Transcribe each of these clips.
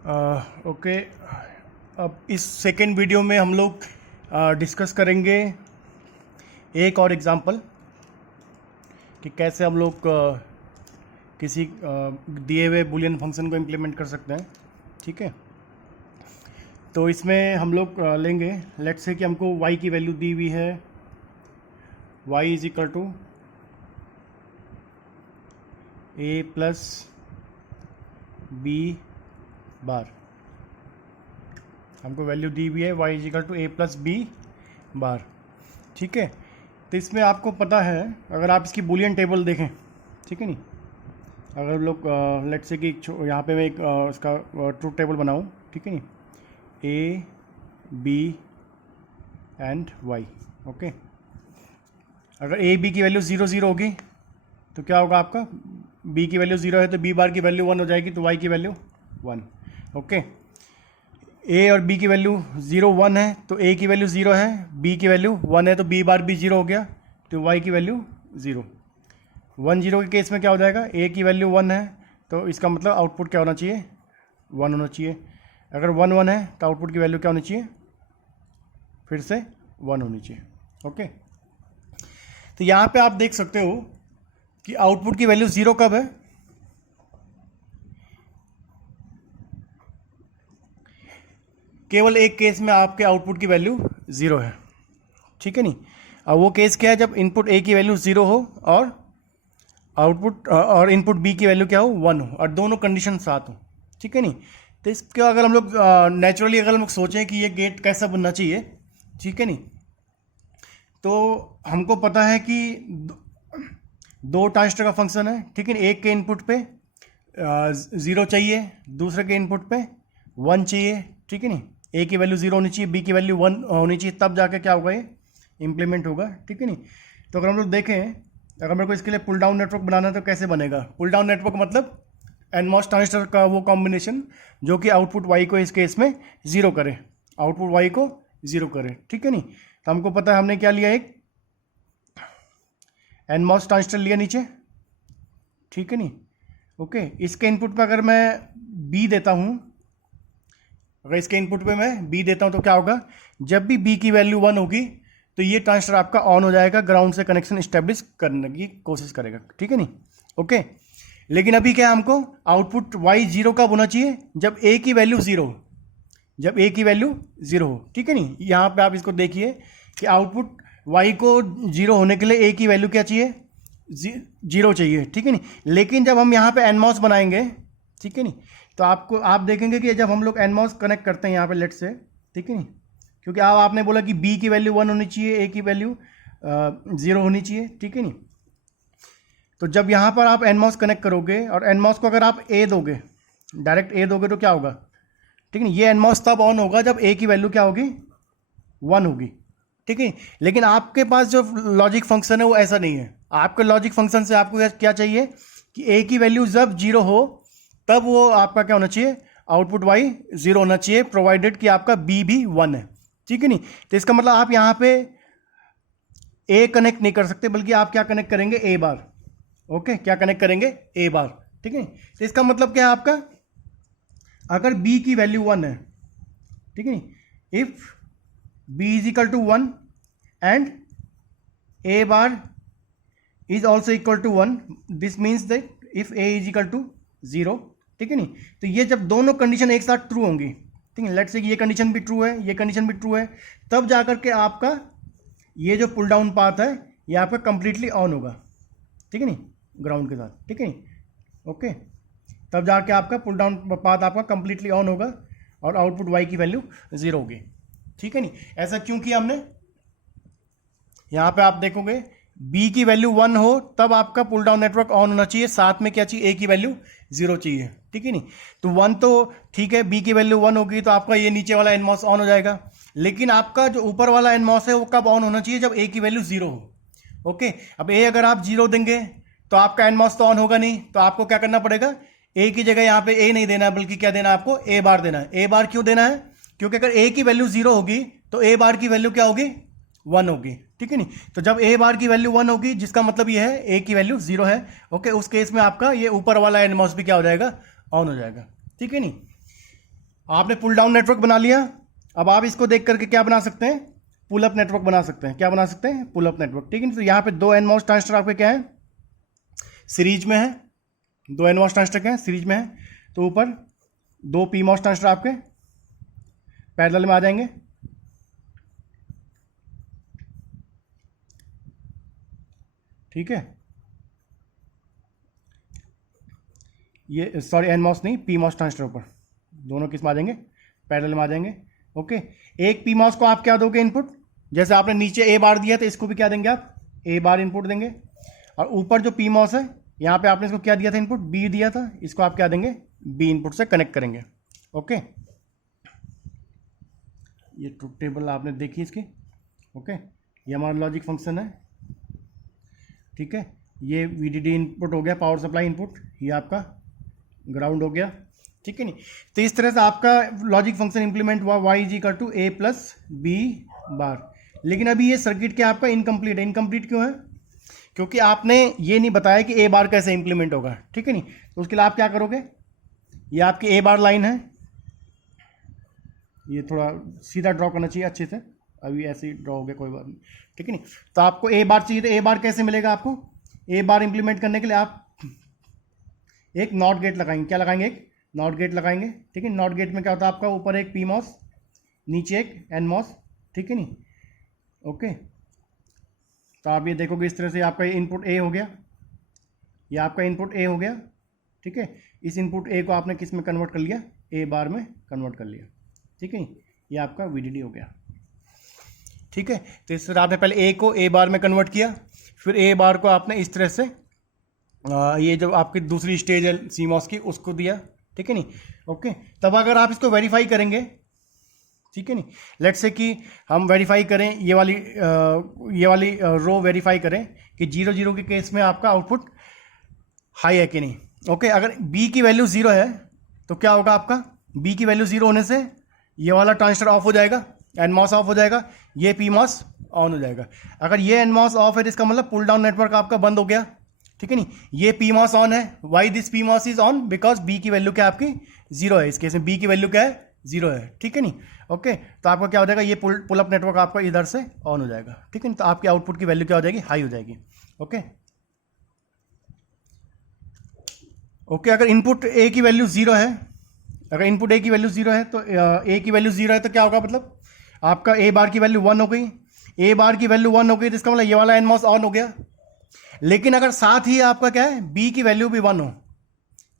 Okay, अब इस second video में हम लोग डिस्कस करेंगे एक और एग्जांपल कि कैसे हम लोग किसी दिए हुए बूलियन फंक्शन को इम्प्लीमेंट कर सकते हैं। ठीक है, तो इसमें हम लोग लेंगे, लेट्स से कि हमको y की वैल्यू दी हुई है, y is equal to a plus B bar. हमको वैल्यू दी हुई है y is equal to a plus B bar. ठीक है, तो इसमें आपको पता है, अगर आप इसकी बूलियन टेबल देखें, ठीक है नहीं, अगर लोग लेट्स से कि यहाँ पे मैं एक इसका ट्रूथ टेबल बनाऊँ, ठीक है नहीं, a b and y। Okay, अगर a b की वैल्यू 0 0 होगी तो क्या होगा आपका, b की वैल्यू 0 है तो b बार की वैल्यू 1 हो जाएगी, तो y की वैल्यू 1। ओके, a और b की वैल्यू 0 1 है तो a की वैल्यू 0 है, b की वैल्यू 1 है तो b बार भी 0 हो गया, तो y की वैल्यू 0। 1 0 के केस में क्या हो जाएगा, a की वैल्यू 1 है तो इसका मतलब आउटपुट क्या होना चाहिए, 1 होना चाहिए। अगर 1 1 है तो आउटपुट की वैल्यू क्या होनी चाहिए, फिर से 1 होनी चाहिए। ओके, तो यहाँ पे आप देख सकते हो कि आउटपुट की वैल्यू 0 कब है, केवल एक केस में आपके आउटपुट की वैल्यू 0 है। ठीक है नहीं, अब वो केस क्या है, जब इनपुट a की वैल्यू 0 हो और आउटपुट और इनपुट b की वैल्यू क्या हो, 1 हो, और दोनों कंडीशन साथ हो। ठीक है नहीं, तो इसका अगर हम लोग नेचुरली अगर हम लोग सोचें कि ये गेट कैसा बनना चाहिए, ठीक है नहीं, तो हमको पता है कि दो ट्रांजिस्टर का फंक्शन है। ठीक है, एक के इनपुट पे 0 चाहिए, दूसरे के इनपुट पे 1 चाहिए। ठीक है नहीं, a की वैल्यू 0 होनी चाहिए, b की वैल्यू 1 होनी चाहिए, तब जाके क्या होगा, ये इम्प्लीमेंट होगा। ठीक है नहीं, तो अगर हम लोग देखें, अगर मेरे को इसके लिए पुल डाउन नेटवर्क बनाना है तो कैसे बनेगा, पुल डाउन नेटवर्क मतलब एनमॉस ट्रांजिस्टर का वो कॉम्बिनेशन जो कि आउटपुट y को इस केस में 0 करे, आउटपुट y को 0 करे। ठीक है नहीं, तो हमको पता है हमने क्या लिया, एक एनमॉस ट्रांजिस्टर लिया नीचे। ठीक है नहीं, ओके, इसके इनपुट पे अगर मैं b देता हूँ, अगर इसके इनपुट पे मैं b देता हूँ तो क्या होगा, जब भी b की वैल्यू 1 होगी तो ये ट्रांजिस्टर आपका ऑन हो जाएगा, ग्राउंड से कनेक्शन इस्टेब्लिश करने की कोशिश करेगा। ठीक है नहीं, ओके, लेकिन अभी क्या है, हमको आउटपुट y 0 कब होना चाहिए, जब a की वैल्यू 0 हो, जब a की वैल्यू 0 हो। ठीक है नहीं, यहाँ पे आप इसको देखिए कि आउटपुट y को 0 होने के लिए a की वैल्यू क्या चाहिए, 0 चाहिए। ठीक है नहीं, लेकिन जब हम यहाँ पे एनमॉस बनाएंगे, ठीक है नहीं, तो आप देखेंगे कि जब हम लोग एनमॉस कनेक्ट करते हैं यहाँ पे लेट से, ठीक है नहीं, क्योंकि आपने बोला कि b की वैल्यू 1 होनी चाहिए, a की वैल्यू 0 होनी चाहिए। ठीक है नहीं, तो जब यहाँ पर आप एनमॉस कनेक्ट करोगे और एनमॉस को अगर आप a दोगे, डायरेक्ट a दोगे तो क्या होगा, ठीक है नहीं, ये एनमॉस तब ऑन होगा जब a की वैल्यू क्या होगी, 1 होगी। ठीक है, लेकिन आपके पास जो लॉजिक फंक्शन है वो ऐसा नहीं है। आपके लॉजिक फंक्शन से आपको क्या चाहिए कि a की वैल्यू जब 0 हो तब वो आपका क्या होना चाहिए, आउटपुट y 0 होना चाहिए, प्रोवाइडेड कि आपका b भी 1 है। ठीक है नहीं, तो इसका मतलब आप यहाँ पे a कनेक्ट नहीं कर सकते, बल्कि आप क्या कनेक्ट करेंगे, a बार। ओके, क्या कनेक्ट करेंगे, a बार। ठीक है, तो इसका मतलब क्या है आपका, अगर b की वैल्यू 1 है, ठीक है, if b is equal to 1 and a bar is also equal to 1, this means that if a is equal to 0। ठीक है नहीं, तो ये जब दोनों कंडीशन एक साथ ट्रू होंगी, ठीक है, लेट्स से ये कंडीशन भी ट्रू है, ये कंडीशन भी ट्रू है, तब जाकर के आपका ये जो पुल डाउन पाथ है ये आपका कंप्लीटली ऑन होगा। ठीक है नहीं, ग्राउंड के साथ। ठीक है नहीं, ओके, तब जाके आपका पुल डाउन पाथ आपका कंप्लीटली ऑन होगा और आउटपुट y की वैल्यू 0 होगी। ठीक है नहीं, ऐसा क्यों किया हमने, यहाँ पे आप देखोगे b की वैल्यू 1 हो तब आपका पुल डाउन नेटवर्क ऑन होना चाहिए, साथ में क्या चाहिए, a की वैल्यू 0 चाहिए। ठीक है नहीं, तो 1 तो ठीक है, b की वैल्यू 1 होगी तो आपका ये नीचे वाला एनमॉस ऑन हो जाएगा, लेकिन आपका जो ऊपर वाला एनमॉस है वो कब ऑन होना चाहिए, जब a की वैल्यू 0 हो। ओके, अब a अगर आप 0 देंगे तो आपका एनमॉस तो ऑन होगा नहीं, तो आपको क्या करना पड़ेगा, a की जगह यहाँ पे a नहीं देना है, बल्कि क्या देना है आपको, a बार देना है। a बार क्यों देना है, क्योंकि अगर a की वैल्यू 0 होगी तो a बार की वैल्यू क्या होगी, 1 होगी। ठीक है नहीं, तो जब a बार की वैल्यू 1 होगी, जिसका मतलब ये है a की वैल्यू 0 है, ओके, उस केस में आपका ये ऊपर वाला एनमॉस भी क्या हो जाएगा, ऑन हो जाएगा। ठीक है नहीं, आपने पुल डाउन नेटवर्क बना लिया। अब आप इसको देख करके क्या बना सकते हैं, पुल अप नेटवर्क बना सकते हैं। क्या बना सकते हैं, पुल अप नेटवर्क। ठीक है, तो यहाँ पे 2 NMOS ट्रांजिस्टर आपके क्या है, सीरीज में है। 2 NMOS ट्रांजिस्टर क्या है, सीरीज में है। तो ऊपर 2 PMOS ट्रांजिस्टर आपके पैरेलल में आ जाएंगे। ठीक है, ये सॉरी NMOS नहीं, PMOS ट्रांजिस्टर ऊपर, दोनों किस में आ जाएंगे, पैरेलल में आ जाएंगे। ओके, एक PMOS को आप क्या दोगे इनपुट, जैसे आपने नीचे A बार दिया तो इसको भी क्या देंगे आप, A बार इनपुट देंगे। और ऊपर जो PMOS है यहाँ पे आपने इसको क्या दिया था इनपुट, B दिया था, इसको आप क्या देंगे, B इनपुट से कनेक्ट करेंगे। ओके, ये ट्रुथ टेबल आपने देखी इसकी। ओके, ये हमारा लॉजिक फंक्शन है। ठीक है, ये VDD इनपुट हो गया, पावर सप्लाई इनपुट, ये आपका ग्राउंड हो गया। ठीक है नहीं, तो इस तरह से आपका लॉजिक फंक्शन इंप्लीमेंट हुआ, y is equal to a plus B bar. लेकिन अभी ये सर्किट क्या आपका इनकम्प्लीट है। इनकम्प्लीट क्यों है, क्योंकि आपने ये नहीं बताया कि a बार कैसे इंप्लीमेंट होगा। ठीक है नहीं, तो उसके लिए आप क्या करोगे, ये आपकी a बार लाइन है, ये थोड़ा सीधा ड्रॉ करना चाहिए अच्छे से, अभी ऐसे ही ड्रॉ हो गया, कोई बात नहीं। ठीक है नहीं, तो आपको a बार चाहिए, तो a बार कैसे मिलेगा आपको, a बार इंप्लीमेंट करने के लिए आप एक नॉट गेट लगाएंगे। क्या लगाएंगे, एक नॉट गेट लगाएंगे। ठीक है, नॉट गेट में क्या होता है आपका, ऊपर एक PMOS, नीचे एक NMOS। ठीक है नहीं, ओके, तो आप ये देखोगे इस तरह से आपका इनपुट A हो गया, ये आपका इनपुट A हो गया। ठीक है, इस इनपुट A को आपने किस में कन्वर्ट कर लिया, A बार में कन्वर्ट कर लिया। ठीक है, ये आपका VDD हो गया। ठीक है, तो इस तरह आपने पहले A को A बार में कन्वर्ट किया, फिर A बार को आपने इस तरह से ये जो आपकी दूसरी स्टेज है CMOS की, उसको दिया। ठीक है नहीं, ओके, तब अगर आप इसको वेरीफाई करेंगे, ठीक है नहीं, लेट्स से कि हम वेरीफाई करें, ये वाली रो वेरीफाई करें कि 0 0 के केस में आपका आउटपुट हाई है कि नहीं। ओके, अगर B की वैल्यू 0 है तो क्या होगा आपका, B की वैल्यू 0 होने से ये वाला ट्रांजिस्टर ऑफ हो जाएगा, NMOS ऑफ हो जाएगा, ये PMOS ऑन हो जाएगा। अगर ये NMOS ऑफ है तो इसका मतलब पुल डाउन नेटवर्क आपका बंद हो गया। ठीक है नहीं, ये PMOS ऑन है, why this PMOS is on, because B की वैल्यू क्या आपकी 0 है। इस केस में B की वैल्यू क्या है, 0 है। ठीक है नहीं, ओके, तो आपका क्या हो जाएगा, ये पुल अप नेटवर्क आपका इधर से ऑन हो जाएगा। ठीक है, तो आपके आउटपुट की वैल्यू क्या हो जाएगी, हाई हो जाएगी। ओके, ओके, अगर इनपुट A की वैल्यू 0 है, अगर इनपुट A की वैल्यू 0 है तो A की वैल्यू 0 है तो क्या होगा, मतलब आपका A बार की वैल्यू 1 हो गई। A बार की वैल्यू 1 हो गई तो इसका मतलब ये वाला NMOS ऑन हो गया। लेकिन अगर साथ ही आपका क्या है, B की वैल्यू भी 1 हो,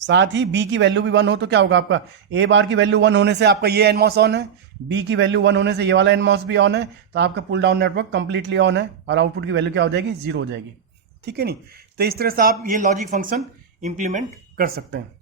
साथ ही B की वैल्यू भी 1 हो, तो क्या होगा आपका, A बार की वैल्यू 1 होने से आपका ये NMOS ऑन है, B की वैल्यू 1 होने से ये वाला NMOS भी ऑन है, तो आपका pull down network completely on है और आउटपुट की वैल्यू क्या हो जाएगी, 0 हो जाएगी। ठीक है नहीं, तो इस तरह से आप ये लॉजिक फंक्शन इंप्लीमेंट कर सकते हैं।